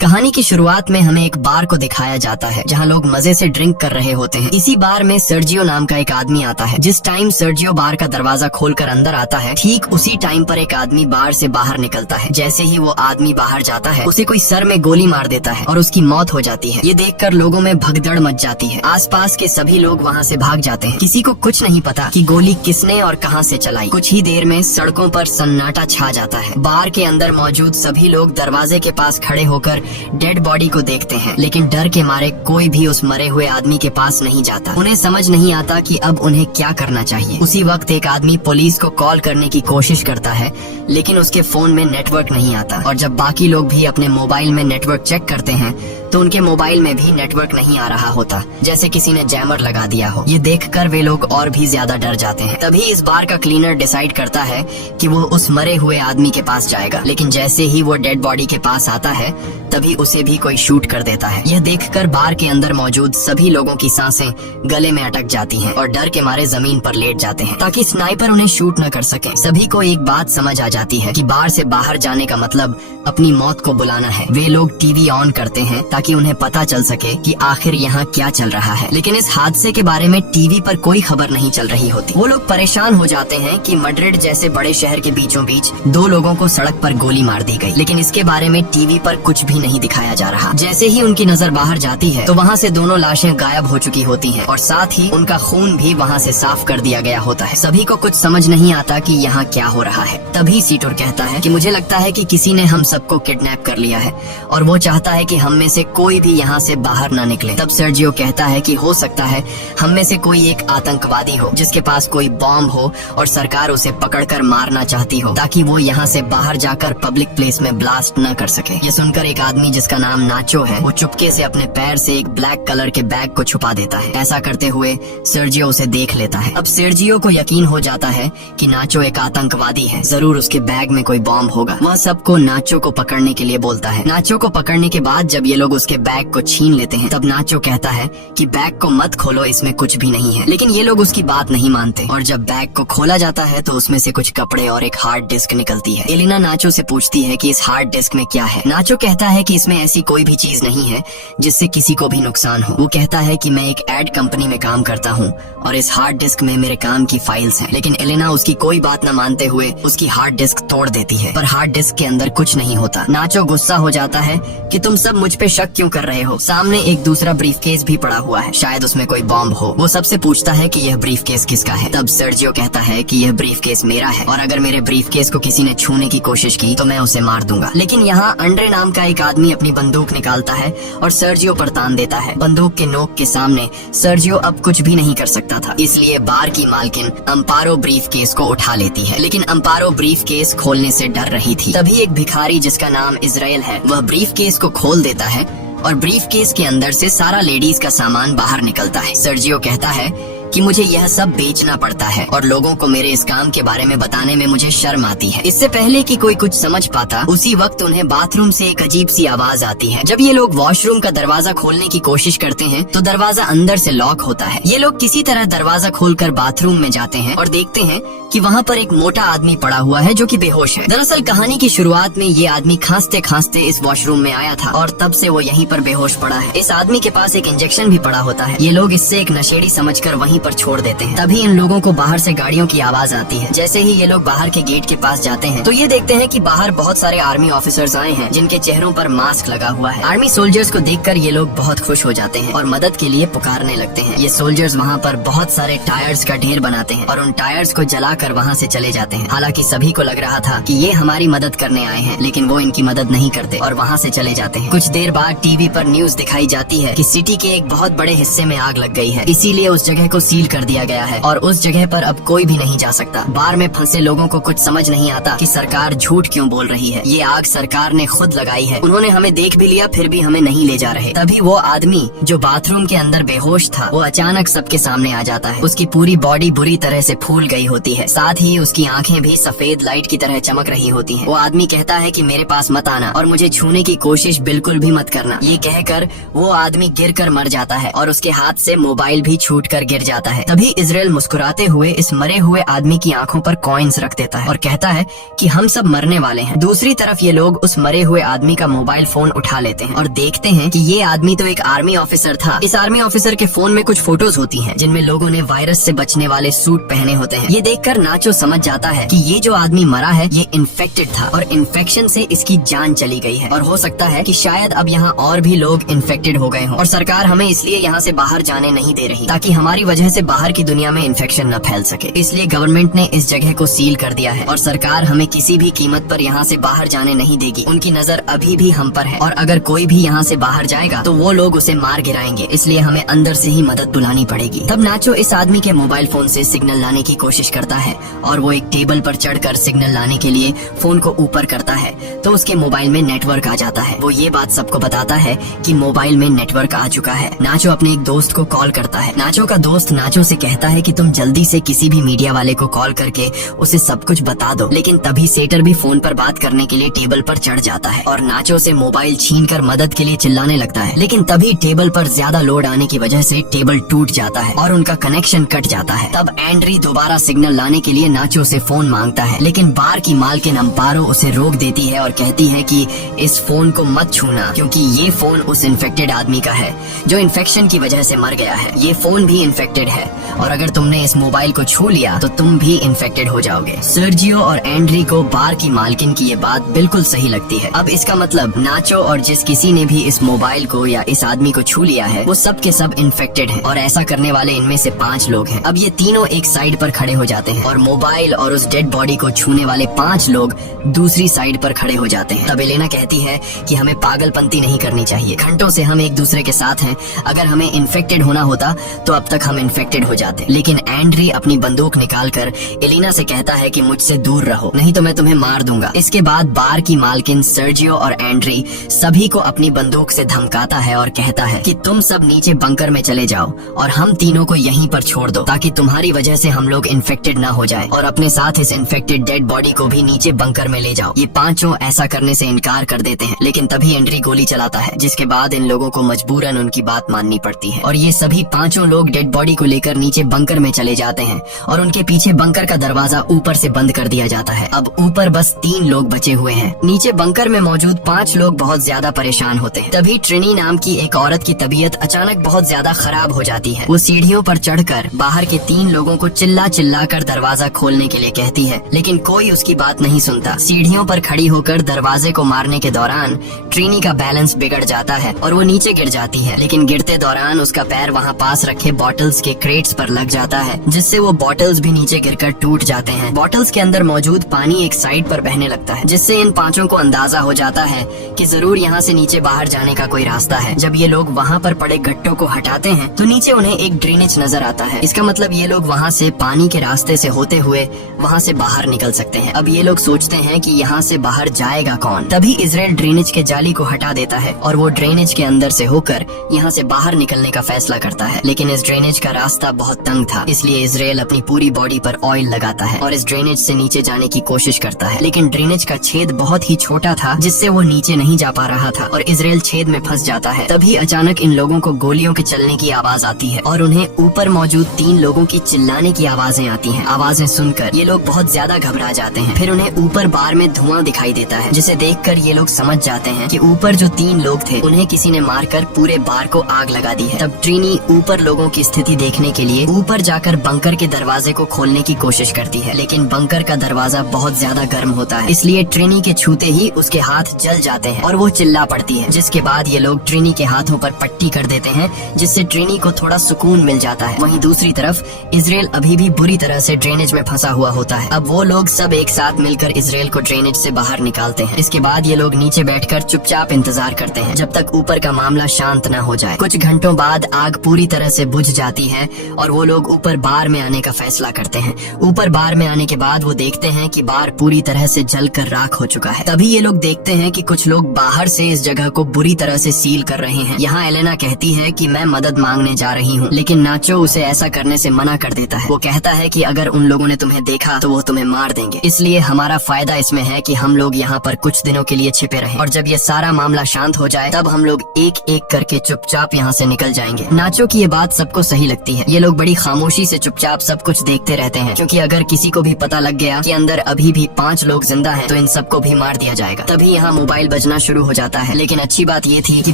कहानी की शुरुआत में हमें एक बार को दिखाया जाता है जहां लोग मजे से ड्रिंक कर रहे होते हैं। इसी बार में सर्जियो नाम का एक आदमी आता है। जिस टाइम सर्जियो बार का दरवाजा खोलकर अंदर आता है, ठीक उसी टाइम पर एक आदमी बार से बाहर निकलता है। जैसे ही वो आदमी बाहर जाता है, उसे कोई सर में गोली मार देता है और उसकी मौत हो जाती है। ये देखकर लोगों में भगदड़ मच जाती है। आसपास के सभी लोग वहाँ से भाग जाते हैं। किसी को कुछ नहीं पता कि गोली किसने और कहाँ से चलाई। कुछ ही देर में सड़कों पर सन्नाटा छा जाता है। बार के अंदर मौजूद सभी लोग दरवाजे के पास खड़े होकर डेड बॉडी को देखते हैं, लेकिन डर के मारे कोई भी उस मरे हुए आदमी के पास नहीं जाता। उन्हें समझ नहीं आता कि अब उन्हें क्या करना चाहिए। उसी वक्त एक आदमी पुलिस को कॉल करने की कोशिश करता है, लेकिन उसके फोन में नेटवर्क नहीं आता। और जब बाकी लोग भी अपने मोबाइल में नेटवर्क चेक करते हैं तो उनके मोबाइल में भी नेटवर्क नहीं आ रहा होता, जैसे किसी ने जैमर लगा दिया हो। ये देखकर वे लोग और भी ज्यादा डर जाते हैं। तभी इस बार का क्लीनर डिसाइड करता है कि वो उस मरे हुए आदमी के पास जाएगा, लेकिन जैसे ही वो डेड बॉडी के पास आता है तभी उसे भी कोई शूट कर देता है। यह देखकर बार के अंदर मौजूद सभी लोगों की सांसें गले में अटक जाती हैं और डर के मारे जमीन पर लेट जाते हैं ताकि स्नाइपर उन्हें शूट न कर सके। सभी को एक बात समझ आ जाती है कि बार से बाहर जाने का मतलब अपनी मौत को बुलाना है। वे लोग टीवी ऑन करते हैं ताकि उन्हें पता चल सके कि आखिर यहाँ क्या चल रहा है, लेकिन इस हादसे के बारे में टीवी पर कोई खबर नहीं चल रही होती। वो लोग परेशान हो जाते हैं कि मैड्रिड जैसे बड़े शहर के बीचों बीच 2 लोगों को सड़क पर गोली मार दी गई, लेकिन इसके बारे में टीवी पर कुछ भी नहीं दिखाया जा रहा। जैसे ही उनकी नजर बाहर जाती है तो वहाँ से दोनों लाशें गायब हो चुकी होती हैं और साथ ही उनका खून भी वहाँ से साफ कर दिया गया होता है। सभी को कुछ समझ नहीं आता कि यहाँ क्या हो रहा है। तभी सीटोर कहता है कि मुझे लगता है कि किसी ने हम सबको किडनैप कर लिया है और वो चाहता है कि हम में से कोई भी यहाँ से बाहर ना निकले। तब सर्जियो कहता है कि हो सकता है हम में से कोई एक आतंकवादी हो जिसके पास कोई बॉम्ब हो और सरकार उसे पकड़कर मारना चाहती हो ताकि वो यहाँ से बाहर जाकर पब्लिक प्लेस में ब्लास्ट न कर सके। ये सुनकर एक आदमी जिसका नाम नाचो है, वो चुपके से अपने पैर से एक ब्लैक कलर के बैग को छुपा देता है। ऐसा करते हुए सर्जियो उसे देख लेता है। अब सर्जियो को यकीन हो जाता है कि नाचो एक आतंकवादी है, जरूर उसके बैग में कोई बॉम्ब होगा। वह सबको नाचो को पकड़ने के लिए बोलता है। नाचो को पकड़ने के बाद जब ये लोग उसके बैग को छीन लेते हैं तब नाचो कहता है कि बैग को मत खोलो, इसमें कुछ भी नहीं है, लेकिन ये लोग उसकी बात नहीं मानते और जब बैग को खोला जाता है तो उसमें से कुछ कपड़े और एक हार्ड डिस्क निकलती है। एलिना नाचो से पूछती है कि इस हार्ड डिस्क में क्या है। नाचो कहता है कि इसमें ऐसी कोई भी चीज नहीं है जिससे किसी को भी नुकसान हो। वो कहता है कि मैं एक एड कंपनी में काम करता हूँ और इस हार्ड डिस्क में मेरे काम की फाइल्स हैं, लेकिन एलिना उसकी कोई बात न मानते हुए उसकी हार्ड डिस्क तोड़ देती है, पर हार्ड डिस्क के अंदर कुछ नहीं होता। नाचो गुस्सा हो जाता है कि तुम सब मुझ पे शक क्यों कर रहे हो। सामने एक दूसरा ब्रीफकेस भी पड़ा हुआ है, शायद उसमें कोई बॉम्ब हो। वो सबसे पूछता है कि यह ब्रीफकेस किसका है। तब सर्जियो कहता है कि यह ब्रीफकेस मेरा है और अगर मेरे ब्रीफकेस को किसी ने छूने की कोशिश की तो मैं उसे मार दूंगा। लेकिन यहाँ अंड्रे नाम का एक आदमी अपनी बंदूक निकालता है और सर्जियो पर तान देता है। बंदूक के नोक के सामने सर्जियो अब कुछ भी नहीं कर सकता था, इसलिए बार की मालकिन अम्पारो ब्रीफकेस को उठा लेती है, लेकिन अम्पारो ब्रीफकेस खोलने से डर रही थी। तभी एक भिखारी जिसका नाम इजराइल है, वह ब्रीफकेस को खोल देता है और ब्रीफकेस के अंदर से सारा लेडीज का सामान बाहर निकलता है। सर्जियो कहता है कि मुझे यह सब बेचना पड़ता है और लोगों को मेरे इस काम के बारे में बताने में मुझे शर्म आती है। इससे पहले कि कोई कुछ समझ पाता, उसी वक्त उन्हें बाथरूम से एक अजीब सी आवाज आती है। जब ये लोग वॉशरूम का दरवाजा खोलने की कोशिश करते हैं तो दरवाजा अंदर से लॉक होता है। ये लोग किसी तरह दरवाजा खोलकर बाथरूम में जाते हैं और देखते हैं कि वहाँ पर एक मोटा आदमी पड़ा हुआ है जो कि बेहोश है। दरअसल कहानी की शुरुआत में ये आदमी खांसते खांसते इस वॉशरूम में आया था और तब से वो यहीं पर बेहोश पड़ा है। इस आदमी के पास एक इंजेक्शन भी पड़ा होता है। ये लोग इससे एक नशेड़ी समझकर वहीं पर छोड़ देते हैं। तभी इन लोगों को बाहर से गाड़ियों की आवाज आती है। जैसे ही ये लोग बाहर के गेट के पास जाते हैं तो ये देखते हैं कि बाहर बहुत सारे आर्मी ऑफिसर्स आए हैं जिनके चेहरों पर मास्क लगा हुआ है। आर्मी सोल्जर्स को देखकर ये लोग बहुत खुश हो जाते हैं और मदद के लिए पुकारने लगते हैं। ये सोल्जर्स वहाँ पर बहुत सारे टायर्स का ढेर बनाते हैं और उन टायर्स को जलाकर वहाँ से चले जाते हैं। हालांकि सभी को लग रहा था कि ये हमारी मदद करने आए हैं, लेकिन वो इनकी मदद नहीं करते और वहाँ से चले जाते हैं। कुछ देर बाद टीवी पर न्यूज दिखाई जाती है कि सिटी के एक बहुत बड़े हिस्से में आग लग गई है, इसीलिए उस जगह को सील कर दिया गया है और उस जगह पर अब कोई भी नहीं जा सकता। बार में फंसे लोगों को कुछ समझ नहीं आता कि सरकार झूठ क्यों बोल रही है। ये आग सरकार ने खुद लगाई है, उन्होंने हमें देख भी लिया फिर भी हमें नहीं ले जा रहे। तभी वो आदमी जो बाथरूम के अंदर बेहोश था वो अचानक सबके सामने आ जाता है। उसकी पूरी बॉडी बुरी तरह से फूल गई होती है, साथ ही उसकी आंखें भी सफेद लाइट की तरह चमक रही होती हैं। वो आदमी कहता है कि मेरे पास मत आना और मुझे छूने की कोशिश बिल्कुल भी मत करना। ये कहकर वो आदमी गिरकर मर जाता है और उसके हाथ से मोबाइल भी छूटकर गिर जाता है। आता है। तभी इजराइल मुस्कुराते हुए इस मरे हुए आदमी की आंखों पर कॉइन्स रख देता है और कहता है कि हम सब मरने वाले हैं। दूसरी तरफ ये लोग उस मरे हुए आदमी का मोबाइल फोन उठा लेते हैं और देखते हैं कि ये आदमी तो एक आर्मी ऑफिसर था। इस आर्मी ऑफिसर के फोन में कुछ फोटोज होती हैं जिनमें लोगों ने वायरस से बचने वाले सूट पहने होते हैं। ये देखकर नाचो समझ जाता है कि ये जो आदमी मरा है ये इन्फेक्टेड था और इन्फेक्शन से इसकी जान चली गई है और हो सकता है कि शायद अब यहाँ और भी लोग इन्फेक्टेड हो गए हों और सरकार हमें इसलिए यहाँ से बाहर जाने नहीं दे रही ताकि हमारी वजह से बाहर की दुनिया में इन्फेक्शन न फैल सके। इसलिए गवर्नमेंट ने इस जगह को सील कर दिया है और सरकार हमें किसी भी कीमत पर यहाँ से बाहर जाने नहीं देगी। उनकी नजर अभी भी हम पर है और अगर कोई भी यहाँ से बाहर जाएगा तो वो लोग उसे मार गिराएंगे, इसलिए हमें अंदर से ही मदद बुलानी पड़ेगी। तब नाचो इस आदमी के मोबाइल फोन से सिग्नल लाने की कोशिश करता है और वो एक टेबल पर चढ़कर सिग्नल लाने के लिए फोन को ऊपर करता है तो उसके मोबाइल में नेटवर्क आ जाता है। वो ये बात सबको बताता है कि मोबाइल में नेटवर्क आ चुका है। नाचो अपने एक दोस्त को कॉल करता है। नाचो का दोस्त नाचो से कहता है कि तुम जल्दी से किसी भी मीडिया वाले को कॉल करके उसे सब कुछ बता दो। लेकिन तभी सेटर भी फोन पर बात करने के लिए टेबल पर चढ़ जाता है और नाचो से मोबाइल छीनकर मदद के लिए चिल्लाने लगता है। लेकिन तभी टेबल पर ज्यादा लोड आने की वजह से टेबल टूट जाता है और उनका कनेक्शन कट जाता है। तब एंड्री दोबारा सिग्नल लाने के लिए नाचो से फोन मांगता है, लेकिन बार की मालकिन अम्पारो उसे रोक देती है और कहती है कि इस फोन को मत छूना क्योंकि ये फोन उस इन्फेक्टेड आदमी का है जो इन्फेक्शन की वजह से मर गया है। ये फोन भी इन्फेक्टेड है और अगर तुमने इस मोबाइल को छू लिया तो तुम भी इन्फेक्टेड हो जाओगे। सर्जियो और एंड्री को बार की मालकिन की ये बात बिल्कुल सही लगती है। अब इसका मतलब नाचो और जिस किसी ने भी इस मोबाइल को या इस आदमी को छू लिया है वो सब के सब इन्फेक्टेड हैं और ऐसा करने वाले इनमें से 5 लोग हैं। अब ये तीनों एक साइड पर खड़े हो जाते हैं और मोबाइल और उस डेड बॉडी को छूने वाले 5 लोग दूसरी साइड पर खड़े हो जाते हैं। तब एलेना कहती है कि हमें पागलपंती नहीं करनी चाहिए, घंटों से हम एक दूसरे के साथ हैं, अगर हमें इन्फेक्टेड होना होता तो अब तक हम इन्फेक्टेड हो जाते। लेकिन एंड्री अपनी बंदूक निकालकर एलेना से कहता है कि मुझसे दूर रहो नहीं तो मैं तुम्हें मार दूंगा। इसके बाद बार की मालकिन सर्जियो और एंड्री सभी को अपनी बंदूक से धमकाता है और कहता है कि तुम सब नीचे बंकर में चले जाओ और हम तीनों को यहीं पर छोड़ दो ताकि तुम्हारी वजह से हम लोग इन्फेक्टेड ना हो जाए और अपने साथ इस इन्फेक्टेड डेड बॉडी को भी नीचे बंकर में ले जाओ। ये पांचों ऐसा करने से इनकार कर देते हैं, लेकिन तभी एंड्री गोली चलाता है जिसके बाद इन लोगों को मजबूरन उनकी बात माननी पड़ती है और ये सभी पांचों लोग डेड बॉडी को लेकर नीचे बंकर में चले जाते हैं और उनके पीछे बंकर का दरवाजा ऊपर से बंद कर दिया जाता है। अब ऊपर बस 3 लोग बचे हुए हैं। नीचे बंकर में मौजूद 5 लोग बहुत ज्यादा परेशान होते हैं। तभी ट्रिनी नाम की एक औरत की तबीयत अचानक बहुत ज्यादा खराब हो जाती है। वो सीढ़ियों पर चढ़कर बाहर के 3 लोगों को चिल्ला चिल्ला कर दरवाजा खोलने के लिए कहती है, लेकिन कोई उसकी बात नहीं सुनता। सीढ़ियों पर खड़ी होकर दरवाजे को मारने के दौरान ट्रिनी का बैलेंस बिगड़ जाता है और वो नीचे गिर जाती है, लेकिन गिरते दौरान उसका पैर वहाँ पास रखे बॉटल्स के क्रेट्स पर लग जाता है जिससे वो बॉटल्स भी नीचे गिरकर टूट जाते हैं। बॉटल्स के अंदर मौजूद पानी एक साइड पर बहने लगता है जिससे इन 5 को अंदाजा हो जाता है कि जरूर यहाँ से नीचे बाहर जाने का कोई रास्ता है। जब ये लोग वहाँ पर पड़े गट्टों को हटाते हैं तो नीचे उन्हें एक ड्रेनेज नजर आता है। इसका मतलब ये लोग वहाँ से पानी के रास्ते से होते हुए वहाँ से बाहर निकल सकते हैं। अब ये लोग सोचते हैं कि यहाँ से बाहर जाएगा कौन। तभी इजराइल ड्रेनेज के जाली को हटा देता है और वो ड्रेनेज के अंदर से होकर यहाँ से बाहर निकलने का फैसला करता है, लेकिन इस ड्रेनेज का रास्ता बहुत तंग था, इसलिए इजराइल अपनी पूरी बॉडी पर ऑयल लगाता है और इस ड्रेनेज से नीचे जाने की कोशिश करता है, लेकिन ड्रेनेज का छेद बहुत ही छोटा था जिससे वो नीचे नहीं जा पा रहा था और इजराइल छेद में फंस जाता है। तभी अचानक इन लोगों को गोलियों के चलने की आवाज आती है और उन्हें ऊपर मौजूद 3 लोगों की चिल्लाने की आवाजें आती हैं। आवाजें सुनकर ये लोग बहुत ज्यादा घबरा जाते हैं। फिर उन्हें ऊपर बार में धुआं दिखाई देता है जिसे देखकर ये लोग समझ जाते हैं कि ऊपर जो 3 लोग थे उन्हें किसी ने मारकर पूरे बार को आग लगा दी है। तब ट्रिनी ऊपर लोगों की स्थिति देखने के लिए ऊपर जाकर बंकर के दरवाजे को खोलने की कोशिश करती है, लेकिन बंकर का दरवाजा बहुत ज्यादा गर्म होता है, इसलिए ट्रिनी के छूते ही उसके हाथ जल जाते हैं और वो चिल्ला पड़ती है, जिसके बाद ये लोग ट्रिनी के हाथों पर पट्टी कर देते हैं जिससे ट्रिनी को थोड़ा सुकून मिल जाता है। वहीं दूसरी तरफ इजराइल अभी भी बुरी तरह से ड्रेनेज में फंसा हुआ होता है। अब वो लोग सब एक साथ मिलकर इजराइल को ड्रेनेज से बाहर निकालते हैं। इसके बाद ये लोग नीचे बैठकर चुपचाप इंतजार करते हैं जब तक ऊपर का मामला शांत न हो जाए। कुछ घंटों बाद आग पूरी तरह से बुझ जाती है और वो लोग ऊपर बार में आने का फैसला करते हैं। ऊपर बार में आने के बाद वो देखते हैं कि बार पूरी तरह से जलकर राख हो चुका है। तभी ये लोग देखते हैं कि कुछ लोग बाहर से इस जगह को बुरी तरह से सील कर रहे हैं। यहाँ एलेना कहती है कि मैं मदद मांगने जा रही हूँ, लेकिन नाचो उसे ऐसा करने से मना कर देता है। वो कहता है कि अगर उन लोगों ने तुम्हें देखा तो वो तुम्हें मार देंगे, इसलिए हमारा फायदा इसमें है कि हम लोग यहाँ पर कुछ दिनों के लिए छिपे रहें और जब ये सारा मामला शांत हो जाए तब हम लोग एक एक करके चुपचाप यहाँ से निकल जाएंगे। नाचो की ये बात सबको सही लगती जाती है। ये लोग बड़ी खामोशी से चुपचाप सब कुछ देखते रहते हैं, क्योंकि अगर किसी को भी पता लग गया कि अंदर अभी भी 5 लोग जिंदा हैं, तो इन सबको भी मार दिया जाएगा। तभी यहाँ मोबाइल बजना शुरू हो जाता है। लेकिन अच्छी बात ये थी कि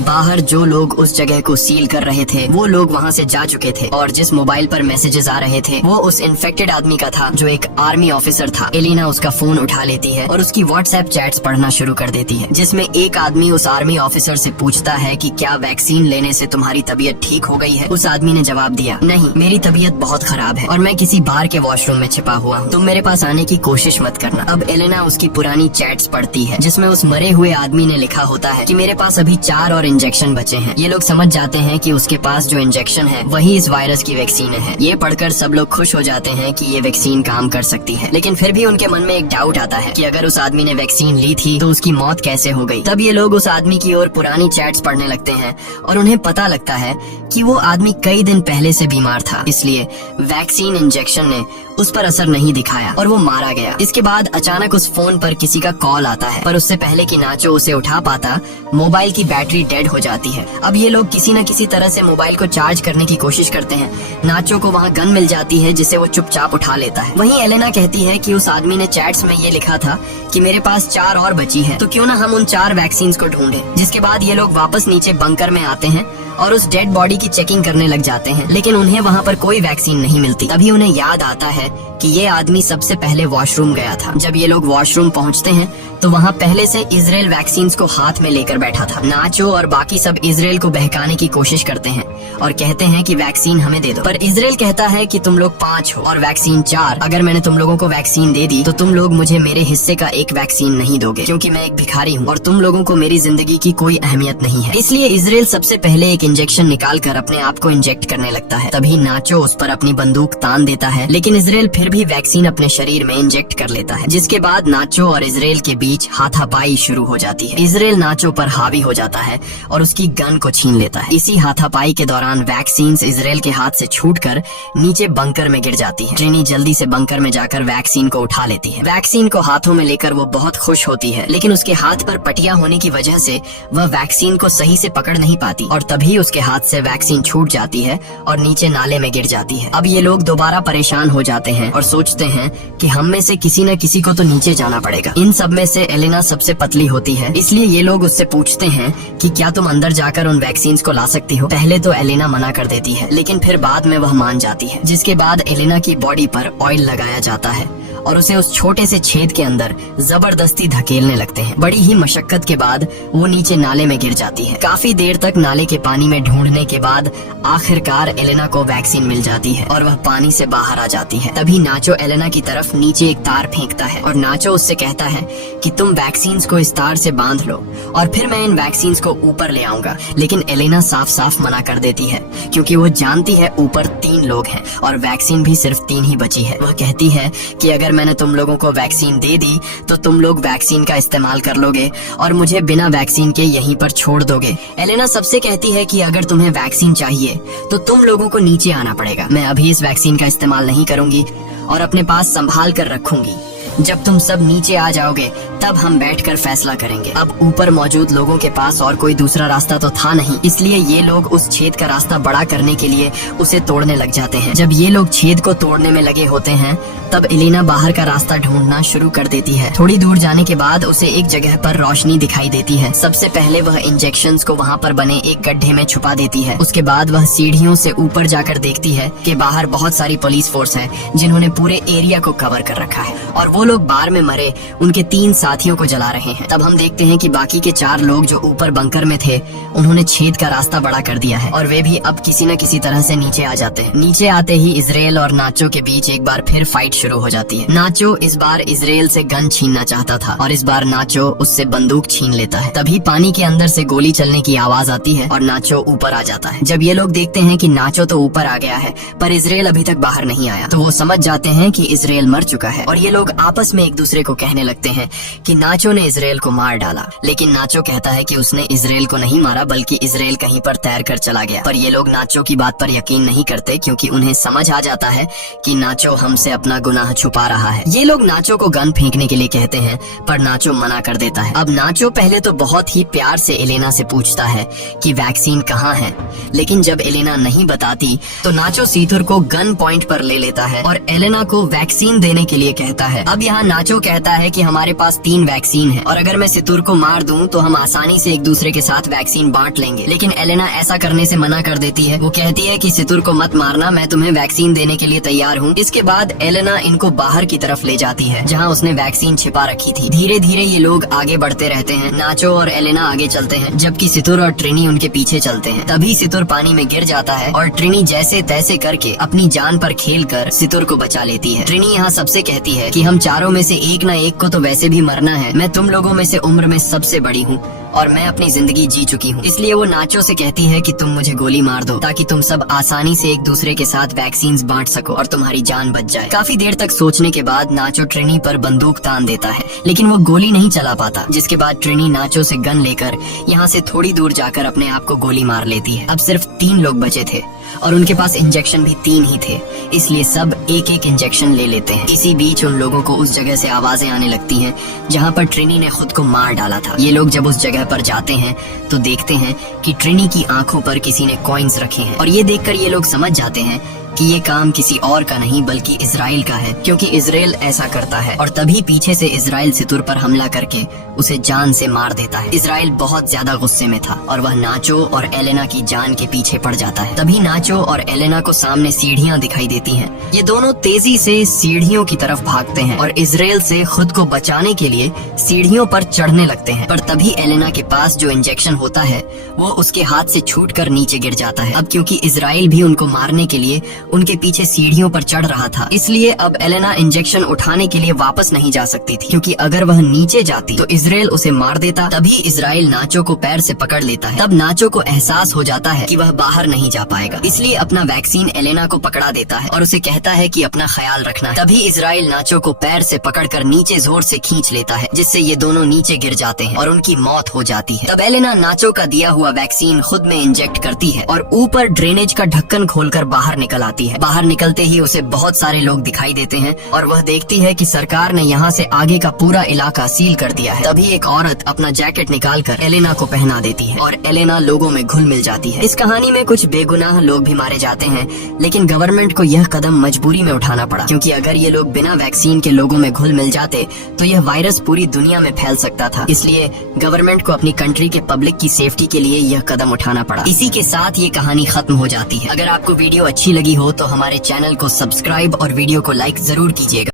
बाहर जो लोग उस जगह को सील कर रहे थे वो लोग वहाँ से जा चुके थे, और जिस मोबाइल पर मैसेजेस आ रहे थे वो उस इन्फेक्टेड आदमी का था जो एक आर्मी ऑफिसर था। एलिना उसका फोन उठा लेती है और उसकी व्हाट्सएप चैट्स पढ़ना शुरू कर देती है, जिसमें एक आदमी उस आर्मी ऑफिसर से पूछता है कि क्या वैक्सीन लेने से तुम्हारी तबीयत ठीक हो गई है। उस आदमी ने जवाब दिया, नहीं, मेरी तबीयत बहुत खराब है और मैं किसी बार के वॉशरूम में छिपा हुआ हूँ, तुम मेरे पास आने की कोशिश मत करना। अब एलेना उसकी पुरानी चैट्स पढ़ती है, जिसमें उस मरे हुए आदमी ने लिखा होता है कि मेरे पास अभी 4 और इंजेक्शन बचे हैं। ये लोग समझ जाते हैं कि उसके पास जो इंजेक्शन है वही इस वायरस की वैक्सीन है। ये पढ़कर सब लोग खुश हो जाते हैं कि ये वैक्सीन काम कर सकती है, लेकिन फिर भी उनके मन में एक डाउट आता है कि अगर उस आदमी ने वैक्सीन ली थी तो उसकी मौत कैसे हो गई। तब ये लोग उस आदमी की ओर पुरानी चैट्स पढ़ने लगते हैं और उन्हें पता लगता है कि वो आदमी कई दिन पहले से बीमार था, इसलिए वैक्सीन इंजेक्शन ने उस पर असर नहीं दिखाया और वो मारा गया। इसके बाद अचानक उस फोन पर किसी का कॉल आता है, पर उससे पहले कि नाचो उसे उठा पाता, मोबाइल की बैटरी डेड हो जाती है। अब ये लोग किसी न किसी तरह से मोबाइल को चार्ज करने की कोशिश करते हैं। नाचो को वहाँ गन मिल जाती है, जिसे वो चुपचाप उठा लेता है। वहीं एलेना कहती है कि उस आदमी ने चैट्स में ये लिखा था कि मेरे पास 4 और बची है, तो क्यों ना हम उन 4 वैक्सीन को ढूंढे। जिसके बाद ये लोग वापस नीचे बंकर में आते हैं और उस डेड बॉडी की चेकिंग करने लग जाते हैं, लेकिन उन्हें वहाँ पर कोई वैक्सीन नहीं मिलती। तभी उन्हें याद आता है कि ये आदमी सबसे पहले वॉशरूम गया था। जब ये लोग वॉशरूम पहुँचते हैं तो वहाँ पहले से इजराइल वैक्सीन को हाथ में लेकर बैठा था। नाचो और बाकी सब इजराइल को बहकाने की कोशिश करते हैं और कहते हैं कि वैक्सीन हमें दे दो, पर इजराइल कहता है कि तुम लोग 5 हो और वैक्सीन 4। अगर मैंने तुम लोगों को वैक्सीन दे दी तो तुम लोग मुझे मेरे हिस्से का एक वैक्सीन नहीं दोगे, क्योंकि मैं एक भिखारी हूँ और तुम लोगों को मेरी जिंदगी की कोई अहमियत नहीं है। इसलिए इजराइल सबसे पहले एक इंजेक्शन निकाल कर अपने आप को इंजेक्ट करने लगता है। तभी नाचो उस पर अपनी बंदूक तान देता है, लेकिन इजराइल फिर भी वैक्सीन अपने शरीर में इंजेक्ट कर लेता है। जिसके बाद नाचो और इजराइल के बीच हाथापाई शुरू हो जाती है। इजराइल नाचो पर हावी हो जाता है और उसकी गन को छीन लेता है। इसी हाथापाई के दौरान वैक्सीन इजराइल के हाथ से छूटकर नीचे बंकर में गिर जाती है। ट्रिनी जल्दी से बंकर में जाकर वैक्सीन को उठा लेती है। वैक्सीन को हाथों में लेकर वो बहुत खुश होती है, लेकिन उसके हाथ पर पटिया होने की वजह से वह वैक्सीन को सही से पकड़ नहीं पाती और तभी उसके हाथ से वैक्सीन छूट जाती है और नीचे नाले में गिर जाती है। अब ये लोग दोबारा परेशान हो जाते हैं और सोचते हैं कि हम में से किसी न किसी को तो नीचे जाना पड़ेगा। इन सब में से एलेना सबसे पतली होती है, इसलिए ये लोग उससे पूछते हैं कि क्या तुम अंदर जाकर उन वैक्सीन को ला सकती हो। पहले तो एलेना मना कर देती है, लेकिन फिर बाद में वह मान जाती है। जिसके बाद एलेना की बॉडी पर ऑयल लगाया जाता है और उसे उस छोटे से छेद के अंदर जबरदस्ती धकेलने लगते हैं। बड़ी ही मशक्कत के बाद वो नीचे नाले में गिर जाती है। काफी देर तक नाले के पानी में ढूंढने के बाद आखिरकार एलेना को वैक्सीन मिल जाती है और वह पानी से बाहर आ जाती है। तभी नाचो एलेना की तरफ नीचे एक तार फेंकता है और नाचो उससे कहता है कि तुम वैक्सीन को इस तार से बांध लो और फिर मैं इन वैक्सीन को ऊपर ले आऊंगा। लेकिन एलेना साफ साफ मना कर देती है, क्योंकि वो जानती है ऊपर 3 लोग हैं और वैक्सीन भी सिर्फ 3 ही बची है। वह कहती है कि अगर मैंने तुम लोगों को वैक्सीन दे दी तो तुम लोग वैक्सीन का इस्तेमाल कर लोगे और मुझे बिना वैक्सीन के यहीं पर छोड़ दोगे। एलेना सबसे कहती है कि अगर तुम्हें वैक्सीन चाहिए तो तुम लोगों को नीचे आना पड़ेगा। मैं अभी इस वैक्सीन का इस्तेमाल नहीं करूंगी और अपने पास संभाल कर रखूंगी। जब तुम सब नीचे आ जाओगे तब हम बैठकर फैसला करेंगे। अब ऊपर मौजूद लोगों के पास और कोई दूसरा रास्ता तो था नहीं, इसलिए ये लोग उस छेद का रास्ता बड़ा करने के लिए उसे तोड़ने लग जाते हैं। जब ये लोग छेद को तोड़ने में लगे होते हैं तब एलेना बाहर का रास्ता ढूंढना शुरू कर देती है। थोड़ी दूर जाने के बाद उसे एक जगह पर रोशनी दिखाई देती है। सबसे पहले वह इंजेक्शंस को वहाँ पर बने एक गड्ढे में छुपा देती है। उसके बाद वह सीढ़ियों से ऊपर जाकर देखती है कि बाहर बहुत सारी पुलिस फोर्स है जिन्होंने पूरे एरिया को कवर कर रखा है और वो लोग बार में मरे उनके 3 साथियों को जला रहे हैं। तब हम देखते हैं कि बाकी के 4 लोग जो ऊपर बंकर में थे उन्होंने छेद का रास्ता बड़ा कर दिया है और वे भी अब किसी न किसी तरह से नीचे आ जाते हैं। नीचे आते ही इजराइल और नाचो के बीच एक बार फिर फाइट शुरू हो जाती है। नाचो इस बार इजराइल से गन छीनना चाहता था और इस बार नाचो उससे बंदूक छीन लेता है। तभी पानी के अंदर से गोली चलने की आवाज आती है और नाचो ऊपर आ जाता है। जब ये लोग देखते हैं कि नाचो तो ऊपर आ गया है पर इजराइल अभी तक बाहर नहीं आया तो वो समझ जाते हैं कि इजराइल मर चुका है और ये लोग आपस आपस में एक दूसरे को कहने लगते हैं कि नाचो ने इजराइल को मार डाला, लेकिन नाचो कहता है कि उसने इजराइल को नहीं मारा बल्कि इजराइल कहीं पर तैर कर चला गया। पर ये लोग नाचो की बात पर यकीन नहीं करते क्योंकि उन्हें समझ आ जाता है कि नाचो हमसे अपना गुनाह छुपा रहा है। ये लोग नाचो को गन फेंकने के लिए कहते हैं पर नाचो मना कर देता है। अब नाचो पहले तो बहुत ही प्यार से एलेना से पूछता है कि वैक्सीन कहाँ है, लेकिन जब एलेना नहीं बताती तो नाचो सीथुर को गन पॉइंट पर ले लेता है और एलेना को वैक्सीन देने के लिए कहता है। अब यहाँ नाचो कहता है कि हमारे पास 3 वैक्सीन है और अगर मैं सितुर को मार दूं तो हम आसानी से एक दूसरे के साथ वैक्सीन बांट लेंगे, लेकिन एलेना ऐसा करने से मना कर देती है। वो कहती है कि सितुर को मत मारना, मैं तुम्हें वैक्सीन देने के लिए तैयार हूँ। इसके बाद एलेना इनको बाहर की तरफ ले जाती है जहाँ उसने वैक्सीन छिपा रखी थी। धीरे धीरे ये लोग आगे बढ़ते रहते हैं। नाचो और एलेना आगे चलते हैं जबकि सितुर और ट्रिनी उनके पीछे चलते हैं। तभी सितुर पानी में गिर जाता है और ट्रिनी जैसे तैसे करके अपनी जान पर खेलकर सितुर को बचा लेती है। ट्रिनी यहाँ सबसे कहती है कि हम चारों में से एक न एक को तो वैसे भी मरना है, मैं तुम लोगों में से उम्र में सबसे बड़ी हूँ और मैं अपनी जिंदगी जी चुकी हूँ, इसलिए वो नाचो से कहती है कि तुम मुझे गोली मार दो ताकि तुम सब आसानी से एक दूसरे के साथ वैक्सीन बांट सको और तुम्हारी जान बच जाए। काफी देर तक सोचने के बाद नाचो ट्रिनी पर बंदूक तान देता है, लेकिन वो गोली नहीं चला पाता, जिसके बाद ट्रिनी नाचो से गन लेकर यहाँ से थोड़ी दूर जाकर अपने आप को गोली मार लेती है। अब सिर्फ 3 लोग बचे थे और उनके पास इंजेक्शन भी 3 ही थे, इसलिए सब एक एक इंजेक्शन ले लेते हैं। इसी बीच उन लोगों को उस जगह से आवाजें आने लगती हैं जहाँ पर ट्रिनी ने खुद को मार डाला था। ये लोग जब उस जगह पर जाते हैं तो देखते हैं कि ट्रिनी की आंखों पर किसी ने कॉइन्स रखे हैं और ये देखकर ये लोग समझ जाते हैं कि ये काम किसी और का नहीं बल्कि इजराइल का है, क्योंकि इजराइल ऐसा करता है। और तभी पीछे से इजराइल सितुर पर हमला करके उसे जान से मार देता है। इजराइल बहुत ज्यादा गुस्से में था और वह नाचो और एलेना की जान के पीछे पड़ जाता है। तभी नाचो और एलेना को सामने सीढ़ियाँ दिखाई देती हैं। ये दोनों तेजी से सीढ़ियों की तरफ भागते हैं और इजराइल से खुद को बचाने के लिए सीढ़ियों पर चढ़ने लगते हैं। पर तभी एलेना के पास जो इंजेक्शन होता है वो उसके हाथ से छूटकर नीचे गिर जाता है। अब क्योंकि इजराइल भी उनको मारने के लिए उनके पीछे सीढ़ियों पर चढ़ रहा था, इसलिए अब एलेना इंजेक्शन उठाने के लिए वापस नहीं जा सकती थी, क्योंकि अगर वह नीचे जाती तो इजराइल उसे मार देता। तभी इजराइल नाचो को पैर से पकड़ लेता है। तब नाचो को एहसास हो जाता है कि वह बाहर नहीं जा पाएगा, इसलिए अपना वैक्सीन एलेना को पकड़ा देता है और उसे कहता है कि अपना ख्याल रखना है। तभी इजराइल नाचो को पैर से पकड़कर नीचे जोर से खींच लेता है, जिससे ये दोनों नीचे गिर जाते हैं और उनकी मौत हो जाती है। तब एलेना नाचो का दिया हुआ वैक्सीन खुद में इंजेक्ट करती है और ऊपर ड्रेनेज का ढक्कन खोलकर बाहर निकल आती है। बाहर निकलते ही उसे बहुत सारे लोग दिखाई देते हैं और वह देखती है कि सरकार ने यहाँ से आगे का पूरा इलाका सील कर दिया है। तभी एक औरत अपना जैकेट निकालकर एलेना को पहना देती है और एलेना लोगों में घुल मिल जाती है। इस कहानी में कुछ बेगुनाह लोग भी मारे जाते हैं, लेकिन गवर्नमेंट को यह कदम मजबूरी में उठाना पड़ा, क्योंकि अगर ये लोग बिना वैक्सीन के लोगों में घुल मिल जाते तो यह वायरस पूरी दुनिया में फैल सकता था। इसलिए गवर्नमेंट को अपनी कंट्री के पब्लिक की सेफ्टी के लिए यह कदम उठाना पड़ा। इसी के साथ ये कहानी खत्म हो जाती है। अगर आपको वीडियो अच्छी लगी हो तो हमारे चैनल को सब्सक्राइब और वीडियो को लाइक जरूर कीजिएगा।